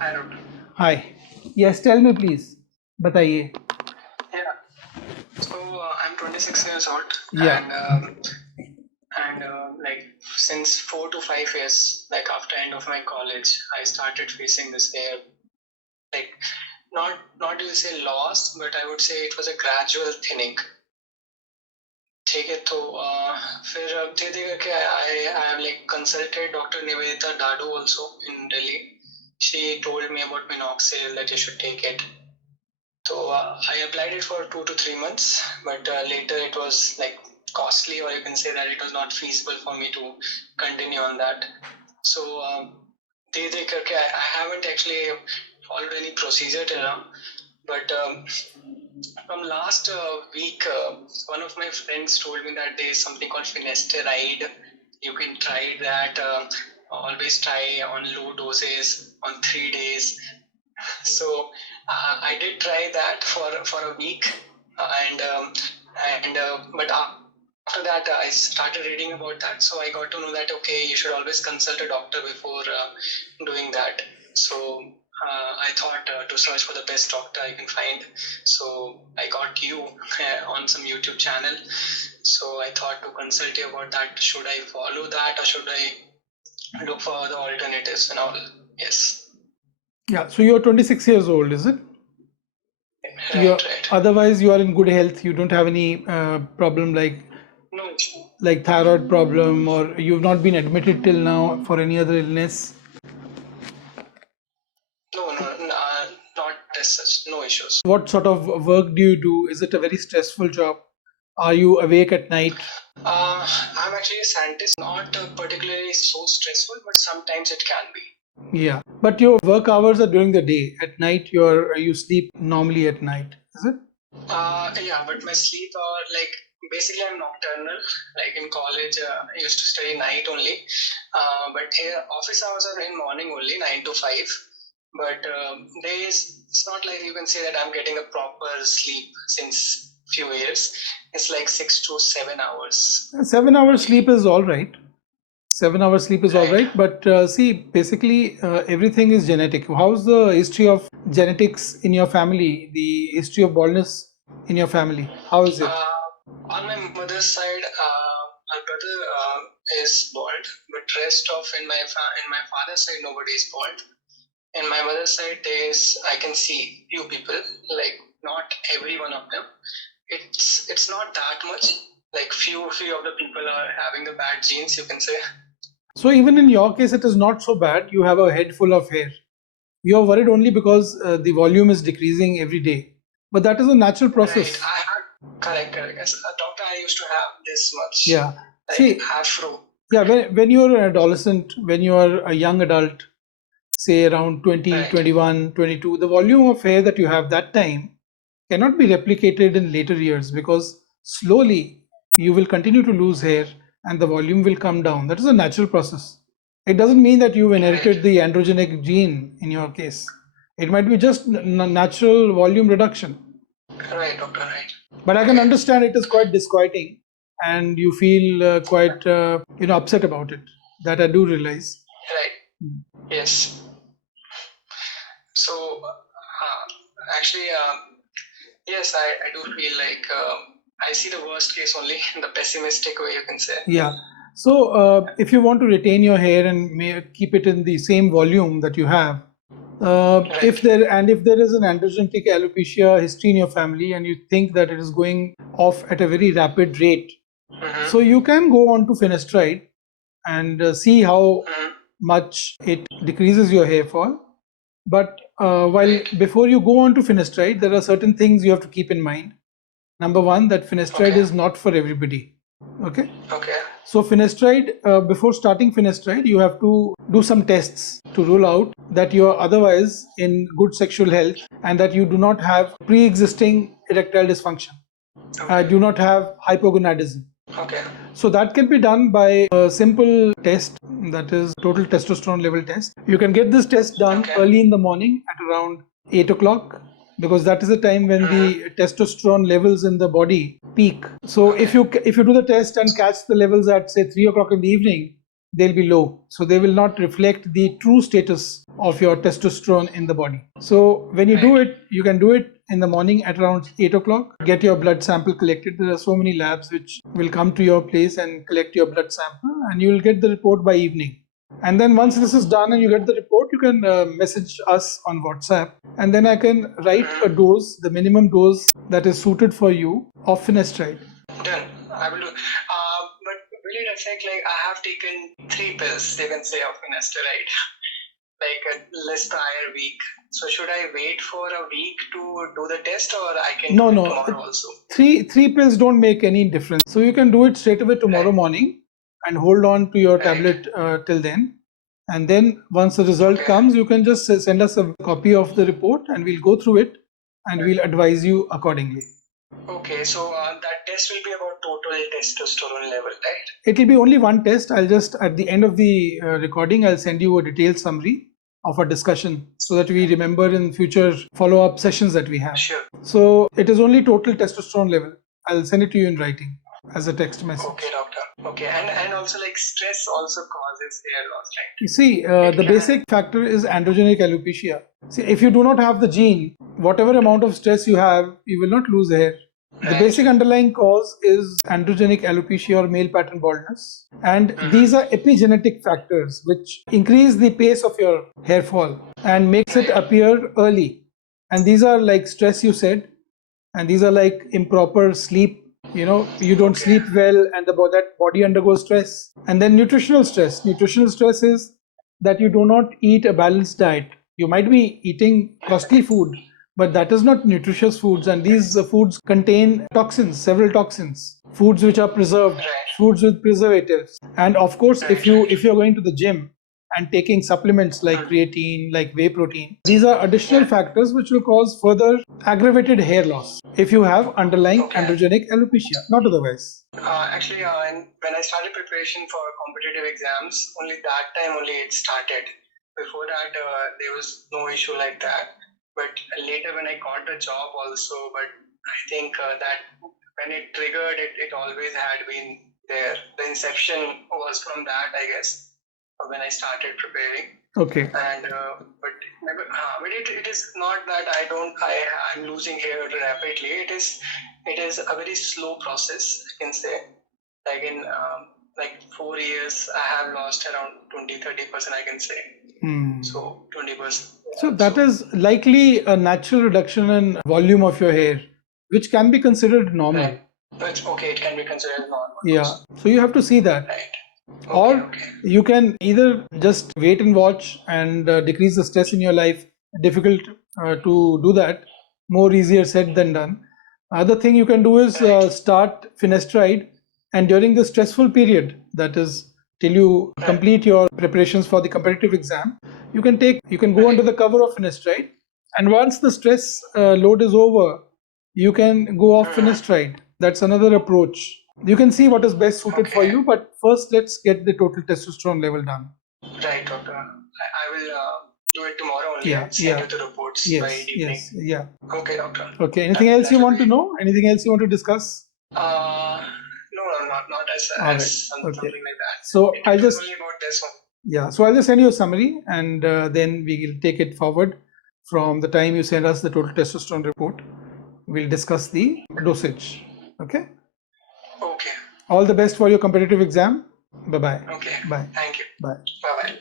I don't know. Hi. Yes, tell me please. बताइए. Yeah. So I'm 26 years old, Yeah. and like since 4 to 5 years, like after end of my college, I started facing this hair. Like not to say loss, but I would say it was a gradual thinning. ठीक है तो फिर धीरे धीरे करके I have like consulted Dr. Nivedita Dadu also in Delhi. She told me about minoxidil that you should take it. So I applied it for 2 to 3 months, but later it was like costly, or you can say that it was not feasible for me to continue on that. So धीरे धीरे करके I haven't actually followed any procedure till now, but from last week, one of my friends told me that there is something called Finasteride. You can try that. Always try on low doses on 3 days. So I did try that for a week, but after that I started reading about that. So I got to know that okay, you should always consult a doctor before doing that. So I thought to search for the best doctor I can find. So I got you on some YouTube channel. So I thought to consult you about that. Should I follow that, or should I look for other alternatives and all? Yes. Yeah. So you're 26 years old, is it? Right, right. Otherwise, you are in good health. You don't have any problem No issue. like thyroid problem, or you've not been admitted till now for any other illness. No, not as such. No issues. What sort of work do you do? Is it a very stressful job? Are you awake at night? I'm actually a scientist. Not particularly so stressful, but sometimes it can be. Yeah. But your work hours are during the day. At night, you sleep normally at night, is it? Yeah, but my sleep are like basically I'm nocturnal. Like in college, I used to study night only. But here office hours are in morning only, 9 to 5. But days, it's not like you can say that I'm getting a proper sleep since few years. It's like 6 to 7 hours. 7 hours sleep is all right. 7 hours sleep is all Right. right. But see, basically, everything is genetic. How's the history of genetics in your family? The history of baldness in your family? How is it? On my mother's side, my brother is bald, but rest of in my father's side, nobody is bald. In my mother's side, I can see few people, like not every one of them. It's not that much. Like few of the people are having the bad genes, you can say. So even in your case, it is not so bad. You have a head full of hair. You're worried only because the volume is decreasing every day. But that is a natural process. Right. Correct. As a doctor, I used to have this much. Yeah. Like See, afro. yeah, when you're an adolescent, when you're a young adult, say around 20, Right. 21, 22, the volume of hair that you have that time cannot be replicated in later years, because slowly you will continue to lose hair and the volume will come down. That is a natural process. It doesn't mean that you inherited the androgenic gene in your case. It might be just natural volume reduction. Right, doctor, right. But I can understand it is quite disquieting and you feel quite upset about it. That I do realize. Right. Yes. So actually, yes, I do feel like I see the worst case only in the pessimistic way, you can say. Yeah. So if you want to retain your hair and keep it in the same volume that you have, if there is an androgenetic alopecia history in your family and you think that it is going off at a very rapid rate, so you can go on to finasteride and see how much it decreases your hair fall. But before you go on to finasteride, there are certain things you have to keep in mind. Number one, that finasteride is not for everybody. Okay. So finasteride, before starting finasteride, you have to do some tests to rule out that you are otherwise in good sexual health and that you do not have pre-existing erectile dysfunction. Do not have hypogonadism. Okay. So that can be done by a simple test, that is total testosterone level test. You can get this test done early in the morning at around 8 o'clock, because that is the time when the testosterone levels in the body peak. So if you do the test and catch the levels at say 3 o'clock in the evening, they'll be low. So they will not reflect the true status of your testosterone in the body. So when you do it, you can do it in the morning at around 8 o'clock. Get your blood sample collected. There are so many labs which will come to your place and collect your blood sample, and you will get the report by evening. And then once this is done and you get the report, you can message us on WhatsApp, and then I can write a dose, the minimum dose that is suited for you of finasteride. Done. I will do. But will it affect, like, I have taken 3 pills, they can say, of finasteride, like a less prior week. So should I wait for a week to do the test, or I can do it tomorrow also? Three pills don't make any difference. So you can do it straight away tomorrow morning and hold on to your tablet till then. And then once the result comes, you can just send us a copy of the report and we'll go through it and we'll advise you accordingly. Okay, so that test will be about total testosterone level, right? It will be only one test. I'll just, at the end of the recording, I'll send you a detailed summary of our discussion so that we remember in future follow-up sessions that we have. Sure. So it is only total testosterone level. I'll send it to you in writing as a text message. Okay, doctor. Okay, and also, like, stress also causes hair loss, right? You see, the basic factor is androgenic alopecia. See, if you do not have the gene, whatever amount of stress you have, you will not lose hair. The basic underlying cause is androgenic alopecia or male pattern baldness. And these are epigenetic factors which increase the pace of your hair fall and makes it appear early. And these are like stress, you said, and these are like improper sleep. You know, you don't sleep well and that body undergoes stress. And then nutritional stress. Nutritional stress is that you do not eat a balanced diet. You might be eating costly food, but that is not nutritious foods, and these foods contain toxins, several toxins, foods which are preserved, foods with preservatives. And of course, if you're going to the gym and taking supplements like creatine, like whey protein, these are additional factors which will cause further aggravated hair loss if you have underlying androgenic alopecia, not otherwise. Actually, when I started preparation for competitive exams, only that time only it started. Before that, there was no issue like that. But later when I got the job also, but I think that when it triggered, it always had been there. The inception was from that, I guess, when I started preparing. Okay. And but it is not that I'm losing hair rapidly. It is a very slow process, I can say. Like in like 4 years, I have lost around 20-30%, I can say. So 20%. So that is likely a natural reduction in volume of your hair, which can be considered normal. Right. But okay, it can be considered normal. Yeah. So you have to see that. Right. Or you can either just wait and watch and decrease the stress in your life. Difficult to do that. More easier said than done. Other thing you can do is start finasteride, and during the stressful period, that is till you complete your preparations for the competitive exam, you can go under the cover of finasteride, and once the stress load is over, you can go off finasteride. That's another approach. You can see what is best suited for you, but first let's get the total testosterone level done. Right, doctor. I will do it tomorrow only. And send you the reports by evening. Yeah. Okay, doctor. Okay. Anything else you want to know? Anything else you want to discuss? No, not as something like that. So I'll just only about this one. Yeah. So I'll just send you a summary, and then we will take it forward from the time you send us the total testosterone report. We'll discuss the dosage. Okay. Okay. All the best for your competitive exam. Bye-bye. Okay. Bye. Thank you. Bye. Bye-bye.